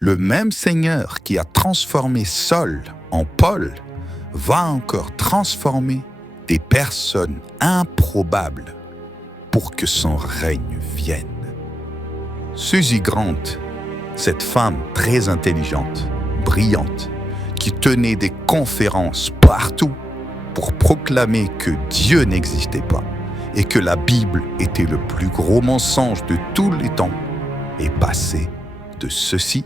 Le même Seigneur qui a transformé Saul en Paul va encore transformer des personnes improbables pour que son règne vienne. Susie Grant, cette femme très intelligente, brillante, qui tenait des conférences partout pour proclamer que Dieu n'existait pas et que la Bible était le plus gros mensonge de tous les temps, est passée de ceci.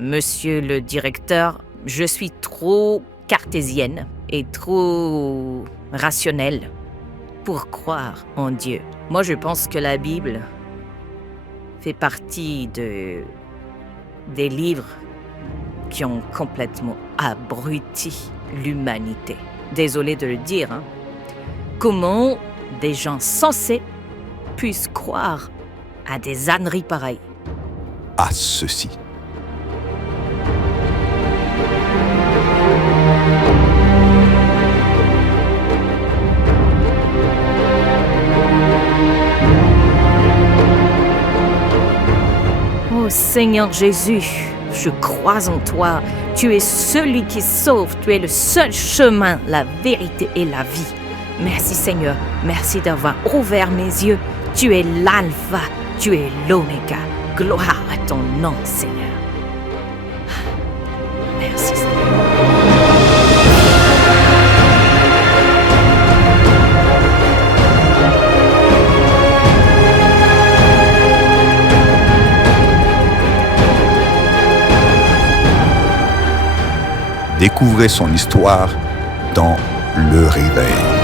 Monsieur le directeur, je suis trop cartésienne et trop rationnelle pour croire en Dieu. Moi, je pense que la Bible fait partie des livres qui ont complètement abruti l'humanité. Désolé de le dire, hein. Comment des gens sensés puissent croire à des âneries pareilles? À ceci. Oh Seigneur Jésus, je crois en toi. Tu es celui qui sauve. Tu es le seul chemin, la vérité et la vie. Merci Seigneur. Merci d'avoir ouvert mes yeux. Tu es l'alpha. Tu es l'oméga. Gloire à ton nom, Seigneur. Merci Seigneur. Découvrez son histoire dans Le Réveil.